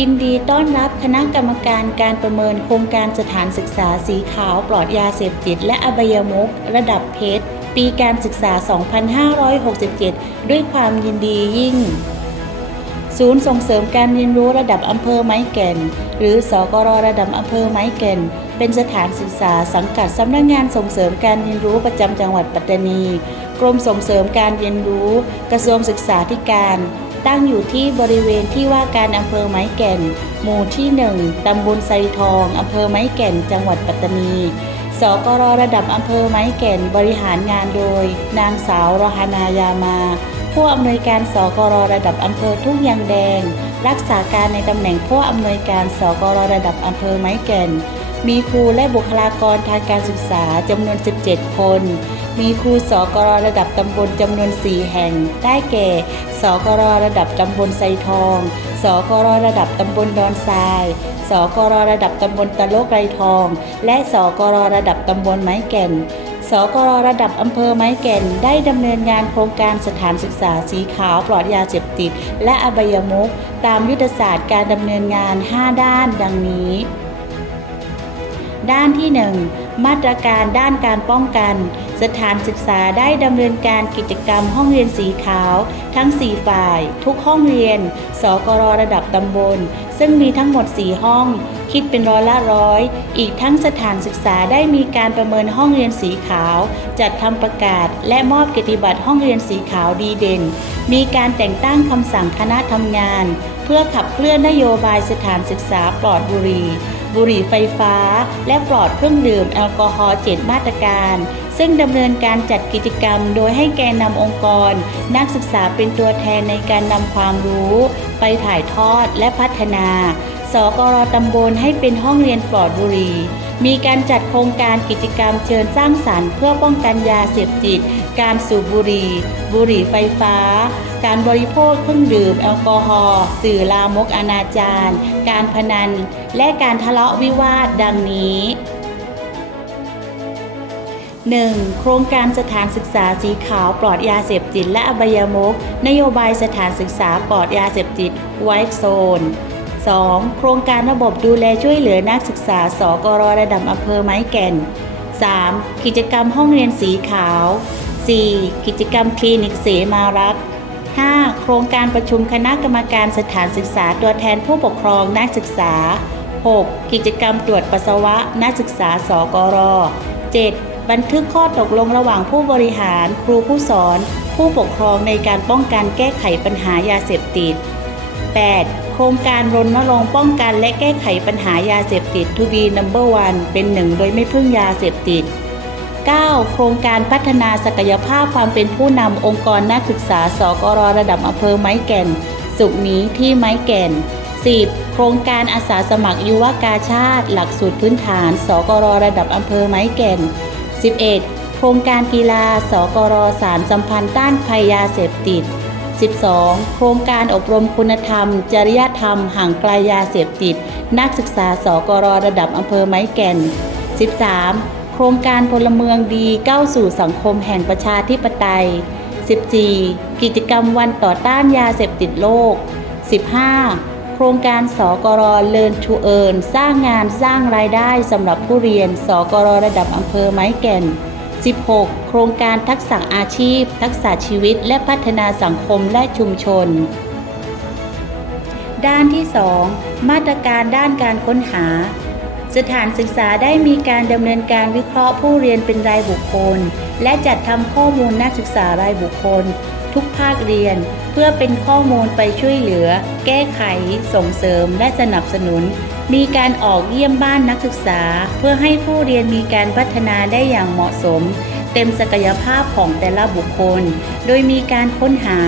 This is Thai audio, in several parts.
ยินดีต้อนรับคณะกรรมการการประเมินโครงการสถานศึกษาสีขาวปลอดยาเสพติดและอบายมุขระดับเพชรปีการศึกษา 2567 ด้วยความยินดียิ่ง ศูนย์ส่งเสริมการเรียนรู้ระดับอำเภอไม้แก่น หรือสกรระดับอำเภอไม้แก่น เป็นสถานศึกษาสังกัดสำนักงานส่งเสริมการเรียนรู้ประจำจังหวัดปัตตานี กรมส่งเสริมการเรียนรู้ กระทรวงศึกษาธิการ ตั้งอยู่ที่บริเวณที่ว่าการอำเภอไม้แก่น หมู่ที่ 1 ตำบลไซทอง อำเภอไม้แก่น จังหวัดปัตตานี สกรระดับอำเภอไม้แก่นบริหารงานโดย นางสาวรหานายามา ผู้อำนวยการสกรระดับอำเภอทุ่งยางแดง รักษาการในตำแหน่งผู้อำนวยการสกรระดับอำเภอไม้แก่น มีครูและบุคลากรทางการศึกษาจำนวน 17 คน มีครูสกรระดับตำบลจำนวน 4 แห่ง ได้แก่ สกรระดับตำบลไซทอง สกรระดับตำบลดอนทราย สกรระดับตำบลตะโลกไรทอง และสกรระดับตำบลไม้แก่นสกรระดับอำเภอไม้แก่น ได้ดำเนินงานโครงการสถานศึกษาสีขาวปลอดยาเสพติด และอบายมุขตามยุทธศาสตร์การดำเนินงาน 5 ด้านดังนี้ ด้านที่ 1 มาตรการด้านการป้องกัน สถานศึกษาได้ดำเนินการกิจกรรมห้องเรียนสีขาว ทั้ง 4 ฝ่าย ทุกห้องเรียน สกรระดับตำบล ซึ่งมีทั้งหมด 4 ห้อง คิดเป็นร้อยละร้อย อีกทั้งสถานศึกษาได้มีการประเมินห้องเรียนสีขาว จัดทำประกาศ และมอบเกียรติบัตรห้องเรียนสีขาวดีเด่น มีการแต่งตั้งคำสั่งคณะทำงาน เพื่อขับเคลื่อนนโยบายสถานศึกษาปลอดบุหรี่ บุหรี่ไฟฟ้า และปลอดเครื่องดื่มแอลกอฮอล์เจตมาตรการ ซึ่งดำเนินการจัดกิจกรรม โดยให้แกนนำองค์กร นักศึกษาเป็นตัวแทนในการนำความรู้ ไปถ่ายทอดและพัฒนา สกรตำบลให้เป็นห้องเรียนปลอดบุหรี่ มีการจัดโครงการกิจกรรมเชิญสร้างสรรค์ เพื่อป้องกันยาเสพติด การสูบบุหรี่บุหรี่ไฟฟ้า การบริโภคเครื่องดื่มแอลกอฮอล์สื่อลามกอนาจารการพนัน และการทะเลาะวิวาทดังนี้ 1. โครงการสถานศึกษาสีขาวปลอดยาเสพติดและอบายมุขนโยบายสถานศึกษาปลอดยาเสพติดไวท์โซน 2. โครงการระบบดูแลช่วยเหลือนักศึกษา สกรระดับอำเภอไม้แก่น 3. กิจกรรมห้องเรียนสีขาว 4. กิจกรรมคลินิกเสมารัก 5. โครงการประชุมคณะกรรมการสถานศึกษาตัวแทนผู้ปกครองนักศึกษา 6. กิจกรรมตรวจปัสสาวะนักศึกษา สกร 7. บันทึกข้อตกลงระหว่างผู้บริหาร ครูผู้สอน ผู้ปกครองในการป้องกันแก้ไขปัญหายาเสพติด 8. โครงการรณรงค์ป้องกันและแก้ไขปัญหายาเสพติด To be number one เป็นหนึ่งโดยไม่พึ่งยาเสพติด 9. โครงการพัฒนาศักยภาพความเป็นผู้นำองค์กรนักศึกษาสกรระดับอำเภอไม้แก่น สุขนี้ที่ไม้แก่น 10. โครงการอาสาสมัครยุวกาชาติ หลักสูตรพื้นฐาน สกรระดับอำเภอไม้แก่น 11. โครงการกีฬา สกรสารสัมพันธ์ต้านภัยยาเสพติด 12. โครงการอบรมคุณธรรม จริยธรรม ห่างไกลยาเสพติด นักศึกษาสกรระดับอำเภอไม้แก่น 13. โครงการพลเมืองดีก้าวสู่สังคมแห่งประชาธิปไตย 14. กิจกรรมวันต่อต้านยาเสพติดโลก 15. โครงการสกร Learn to Earn สร้างงานสร้างรายได้สำหรับผู้เรียนสกรระดับอำเภอไม้แก่น 16. โครงการทักษะอาชีพ ทักษะชีวิต และพัฒนาสังคมและชุมชน ด้านที่ 2 มาตรการด้านการค้นหา สถานศึกษาได้มีการดำเนินการวิเคราะห์ผู้เรียนเป็นรายบุคคล และจัดทำข้อมูลนักศึกษารายบุคคลทุกภาคเรียน เพื่อเป็นข้อมูลไปช่วยเหลือ แก้ไข ส่งเสริมและสนับสนุน มีการออกเยี่ยมบ้านนักศึกษา เพื่อให้ผู้เรียนมีการพัฒนาได้อย่างเหมาะสม เต็มศักยภาพของแต่ละบุคคล โดยมีการค้นหา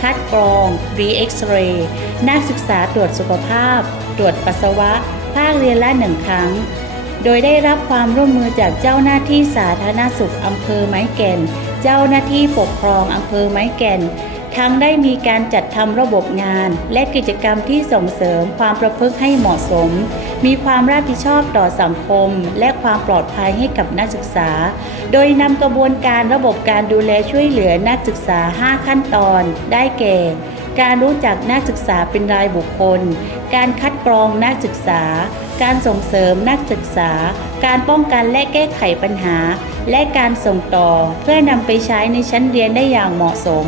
คัดกรองรีเอ็กซเรย์นักศึกษาตรวจสุขภาพ ตรวจปัสสาวะ ภาคเรียนละหนึ่งครั้งโดยได้รับความร่วมมือจากเจ้าหน้าที่สาธารณสุขอำเภอไม้แก่น เจ้าหน้าที่ปกครองอำเภอไม้แก่น ทั้งได้มีการจัดทำระบบงาน และกิจกรรมที่ส่งเสริมความประพฤติให้เหมาะสม มีความรับผิดชอบต่อสังคม และความปลอดภัยให้กับนักศึกษา โดยนำกระบวนการระบบการดูแลช่วยเหลือนักศึกษา 5 ขั้นตอน ได้แก่การรู้จักนักศึกษาเป็นรายบุคคล การคัดกรองนักศึกษา การส่งเสริมนักศึกษา การป้องกันและแก้ไขปัญหา และการส่งต่อเพื่อนำไปใช้ในชั้นเรียนได้อย่างเหมาะสม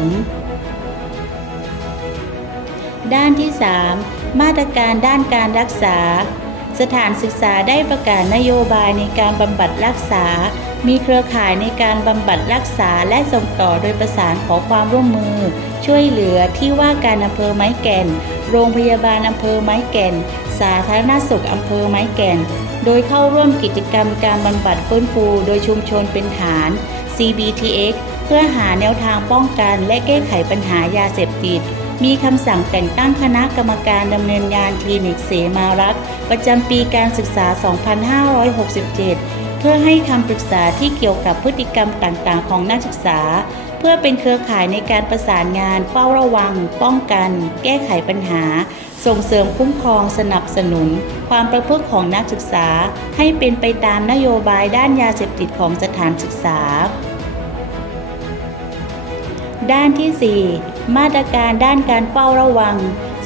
ด้านที่ 3 มาตรการด้านการรักษา สถานศึกษาได้ประกาศนโยบายในการบำบัดรักษา มีเครือข่ายในการบำบัดรักษาและส่งต่อโดยประสานขอความร่วมมือ ช่วยเหลือที่ว่าการอำเภอไม้แก่น โรงพยาบาลอำเภอไม้แก่น สาธารณสุขอำเภอไม้แก่น โดยเข้าร่วมกิจกรรมการบำบัดฟื้นฟู โดยชุมชนเป็นฐาน CBTX เพื่อหาแนวทางป้องกันและแก้ไขปัญหายาเสพติด มีคำสั่งแต่งตั้งคณะกรรมการดำเนินงานคลินิกเสมารัก ประจำปีการศึกษา 2567 เพื่อให้คำปรึกษาที่เกี่ยวกับพฤติกรรมต่างๆ ของนักศึกษา เพื่อเป็นเครือข่ายในการประสานงาน เฝ้าระวัง ป้องกัน แก้ไขปัญหา ส่งเสริมคุ้มครองสนับสนุน ความประพฤติของนักศึกษา ให้เป็นไปตามนโยบายด้านยาเสพติดของสถานศึกษาด้านที่ 4 มาตรการด้านการเฝ้าระวัง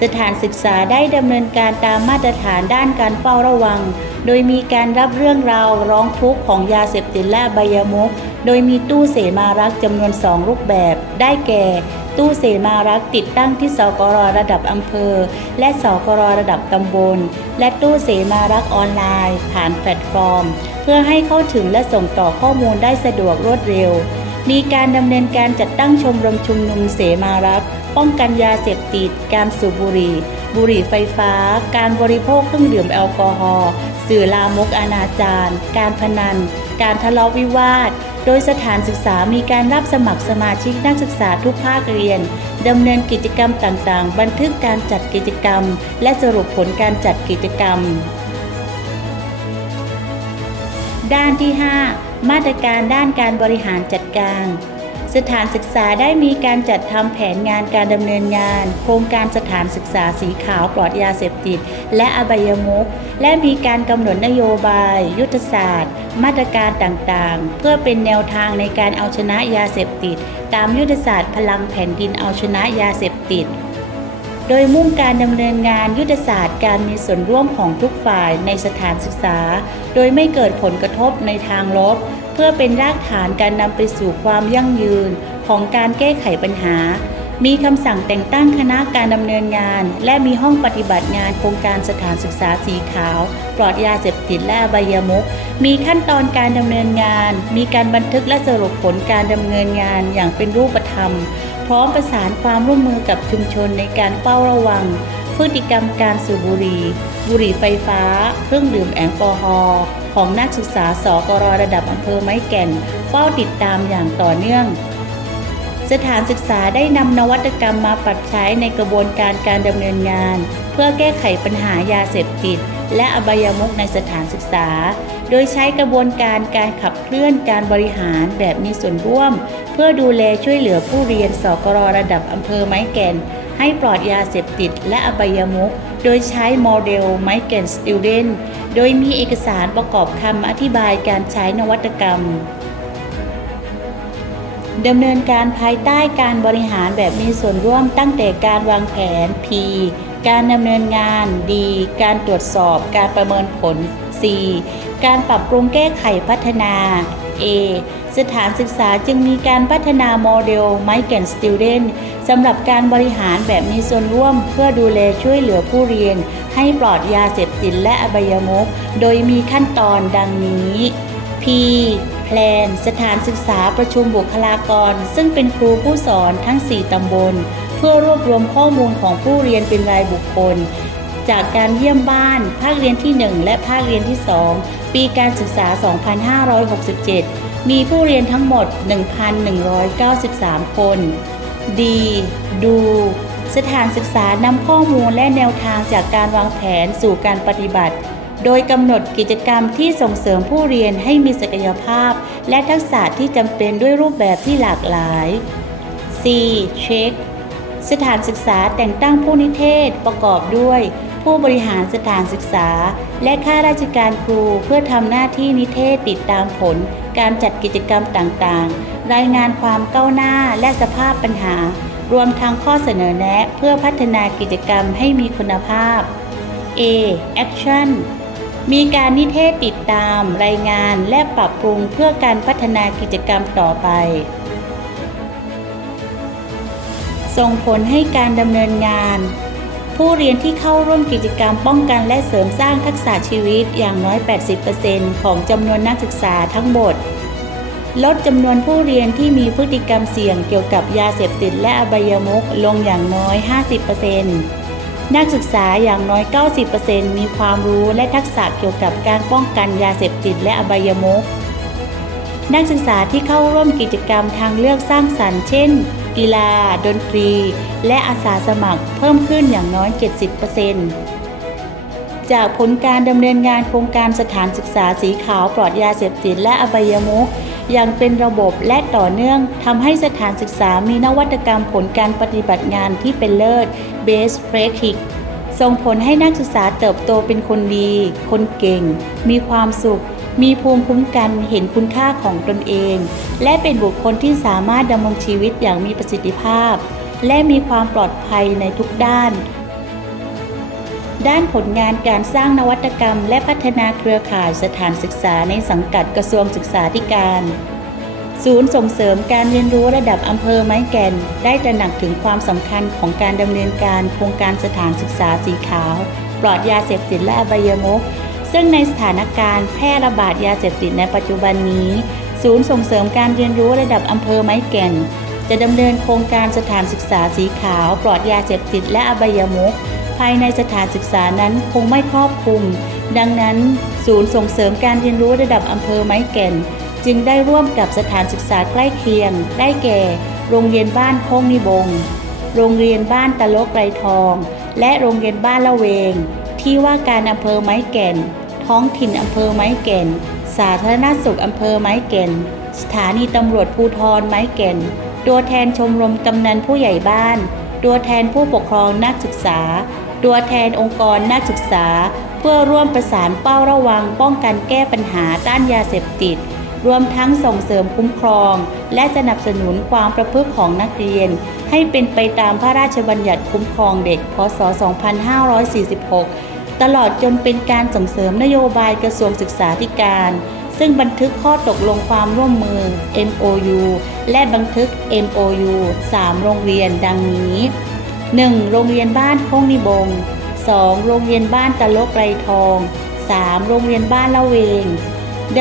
สถานศึกษาได้ดำเนินการตามมาตรฐานด้านการเฝ้าระวัง โดยมีการรับเรื่องราวร้องทุกข์ของยาเสพติดและใบยมุก โดยมีตู้เสมารักษ์จำนวน 2 รูปแบบ ได้แก่ ตู้เสมารักษ์ติดตั้งที่สกรระดับอำเภอ และสกรระดับตำบล และตู้เสมารักษ์ออนไลน์ ผ่านแพลตฟอร์ม เพื่อให้เข้าถึงและส่งต่อข้อมูลได้สะดวกรวดเร็ว มีการดำเนินการจัดตั้งชมรมชุมนุมเสมารักษ์ ป้องกันยาเสพติด การสูบบุหรี่ บุหรี่ไฟฟ้า การบริโภคเครื่องดื่มแอลกอฮอล์สื่อลามกอนาจารการพนัน การทะเลาะวิวาท โดยสถานศึกษามีการรับสมัครสมาชิกนักศึกษาทุกภาคเรียนดำเนินกิจกรรมต่างๆ บันทึกการจัดกิจกรรม และสรุปผลการจัดกิจกรรม ด้านที่ 5 มาตรการด้านการบริหารจัดการ สถานศึกษาได้มีการจัดทำแผนงานการดำเนินงาน โครงการสถานศึกษาสีขาวปลอดยาเสพติด และอบายมุกและมีการกำหนดนโยบาย ยุทธศาสตร์ มาตรการต่างๆ เพื่อเป็นแนวทางในการเอาชนะยาเสพติด ตามยุทธศาสตร์พลังแผ่นดินเอาชนะยาเสพติด โดยมุ่งการดำเนินงานยุทธศาสตร์การมีส่วนร่วมของทุกฝ่ายในสถานศึกษา โดยไม่เกิดผลกระทบในทางลบ เพื่อเป็นรากฐานการนำไปสู่ความยั่งยืนของการแก้ไขปัญหา มีคำสั่งแต่งตั้งคณะการดำเนินงาน และมีห้องปฏิบัติงานโครงการสถานศึกษาสีขาว ปลอดยาเสพติดและอบายมุขมีขั้นตอนการดำเนินงาน มีการบันทึกและสรุปผลการดำเนินงานอย่างเป็นรูปธรรม พร้อมประสานความร่วมมือกับชุมชนในการเฝ้าระวัง พฤติกรรมการสูบบุหรี่ บุหรี่ไฟฟ้า เครื่องดื่มแอลกอฮอล์ของนักศึกษาสกรระดับอำเภอไม้แก่นเฝ้าติดตามอย่างต่อเนื่อง สถานศึกษาได้นำนวัตกรรมมาปรับใช้ในกระบวนการการดำเนินงาน เพื่อแก้ไขปัญหายาเสพติด และอบายมุขในสถานศึกษา โดยใช้กระบวนการการขับเคลื่อนการบริหารแบบมีส่วนร่วม เพื่อดูแลช่วยเหลือผู้เรียนสกรระดับอำเภอไม้แก่น ให้ปลอดยาเสพติดและอบายมุขโดยใช้โมเดลไม้แก่นสติวเดนโดยมีเอกสารประกอบคำอธิบายการใช้นวัตกรรมดำเนินการภายใต้การบริหารแบบมีส่วนร่วมตั้งแต่การวางแผน P การดำเนินงาน D การตรวจสอบ การประเมินผล C การปรับปรุงแก้ไขพัฒนา A สถานศึกษาจึงมีการพัฒนาโมเดล m i g r a n t Student สำหรับการบริหารแบบมีส่วนร่วมเพื่อดูแลช่วยเหลือผู้เรียน ให้ปลอดยาเสพติดและอบายมุขโดยมีขั้นตอนดังนี้ P แพลนสถานศึกษาประชุมบุคลากร ซึ่งเป็นครูผู้สอนทั้ง 4 ตำบล เพื่อรวบรวมข้อมูลของผู้เรียนเป็นรายบุคคล จากการเยี่ยมบ้าน ภาคเรียนที่ 1 และภาคเรียนที่ 2 ปีการศึกษา 2567 มีผู้เรียนทั้งหมด 1,193 คน D ดู สถานศึกษานำข้อมูลและแนวทางจากการวางแผนสู่การปฏิบัติ โดยกำหนดกิจกรรมที่ส่งเสริมผู้เรียนให้มีศักยภาพ และทักษะที่จำเป็นด้วยรูปแบบที่หลากหลาย C เช็คสถานศึกษาแต่งตั้งผู้นิเทศประกอบด้วย ผู้บริหารสถานศึกษา และข้าราชการครูเพื่อทำหน้าที่นิเทศติดตามผล การจัดกิจกรรมต่างๆ รายงานความก้าวหน้าและสภาพปัญหา รวมทั้งข้อเสนอแนะเพื่อพัฒนากิจกรรมให้มีคุณภาพ A Action มีการนิเทศติดตาม รายงานและปรับปรุงเพื่อการพัฒนากิจกรรมต่อไป ส่งผลให้การดำเนินงาน ผู้เรียนที่เข้าร่วมกิจกรรมป้องกันและเสริมสร้างทักษะชีวิตอย่างน้อย 80%ของจำนวนนักศึกษาทั้งหมด ลดจำนวนผู้เรียนที่มีพฤติกรรมเสี่ยงเกี่ยวกับยาเสพติดและอบายมุขลงอย่างน้อย 50%นักศึกษาอย่างน้อย 90%มีความรู้และทักษะเกี่ยวกับการป้องกันยาเสพติดและอบายมุขนักศึกษาที่เข้าร่วมกิจกรรมทางเลือกสร้างสรรค์เช่น กีฬา ดนตรี และอาสาสมัครเพิ่มขึ้นอย่างน้อย 70%จากผลการดำเนินงานโครงการสถานศึกษาสีขาวปลอดยาเสพติดและอบายมุขอย่างเป็นระบบและต่อเนื่องทำให้สถานศึกษามีนวัตกรรมผลการปฏิบัติงานที่เป็นเลิศ Best Practice ส่งผลให้นักศึกษาเติบโตเป็นคนดี คนเก่ง มีความสุข มีภูมิคุ้มกันเห็นคุณค่าของตนเอง และเป็นบุคคลที่สามารถดำรงชีวิตอย่างมีประสิทธิภาพ และมีความปลอดภัยในทุกด้าน ด้านผลงานการสร้างนวัตกรรม และพัฒนาเครือข่ายสถานศึกษาในสังกัดกระทรวงศึกษาธิการ ศูนย์ส่งเสริมการเรียนรู้ระดับอำเภอไม้แก่น ได้ตระหนักถึงความสำคัญของการดำเนินการโครงการสถานศึกษาสีขาว ปลอดยาเสพติดและอบายมุข ซึ่งในสถานการณ์แพร่ระบาดยาเสพติดในปัจจุบันนี้ ศูนย์ส่งเสริมการเรียนรู้ระดับอำเภอไม้แก่น จะดำเนินโครงการสถานศึกษาสีขาว ปลอดยาเสพติดและอบายมุขภายในสถานศึกษานั้นคงไม่ครอบคลุม ดังนั้น ศูนย์ส่งเสริมการเรียนรู้ระดับอำเภอไม้แก่น จึงได้ร่วมกับสถานศึกษาใกล้เคียง ได้แก่ โรงเรียนบ้านโค้งนิบง โรงเรียนบ้านตะโลกไกรทอง และโรงเรียนบ้านละเวง ที่ว่าการอำเภอไม้แก่น ท้องถิ่นอำเภอไม้แก่น สาธารณสุขอำเภอไม้แก่น สถานีตำรวจภูธรไม้แก่น ตัวแทนชมรมกำนันผู้ใหญ่บ้าน ตัวแทนผู้ปกครองนักศึกษา ตัวแทนองค์กรนักศึกษา เพื่อร่วมประสานเป้าระวังป้องกันแก้ปัญหาด้านยาเสพติด รวมทั้งส่งเสริมคุ้มครอง และสนับสนุนความประพฤติของนักเรียน ให้เป็นไปตามพระราชบัญญัติคุ้มครองเด็ก พศ 2546 ตลอดจนเป็นการส่งเสริมนโยบายกระทรวงศึกษาธิการ ซึ่งบันทึกข้อตกลงความร่วมมือ MOU และบันทึก MOU 3 โรงเรียนดังนี้ 1. โรงเรียนบ้านโคงนิบง 2. โรงเรียนบ้านตะลกไรทอง 3. โรงเรียนบ้านละเวง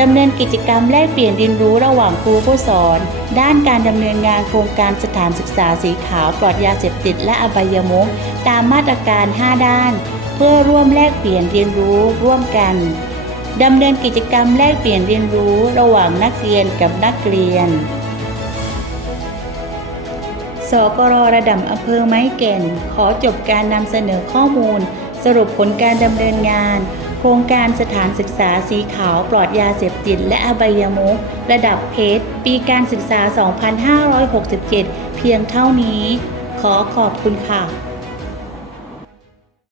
ดำเนินกิจกรรมแลกเปลี่ยนเรียนรู้ระหว่างครูผู้สอน ด้านการดำเนินงานโครงการสถานศึกษาสีขาวปลอดยาเสพติดและอบายมุขตามมาตรการ 5 ด้าน เพื่อร่วมแลกเปลี่ยนเรียนรู้ร่วมกันดำเนินกิจกรรมแลกเปลี่ยนเรียนรู้ระหว่างนักเรียนกับนักเรียน สกรระดับอำเภอไม้แก่น ขอจบการนำเสนอข้อมูล สรุปผลการดำเนินงาน โครงการสถานศึกษาสีขาวปลอดยาเสพติดและอบายมุกระดับเพชรปีการศึกษา 2567 เพียงเท่านี้ ขอขอบคุณค่ะ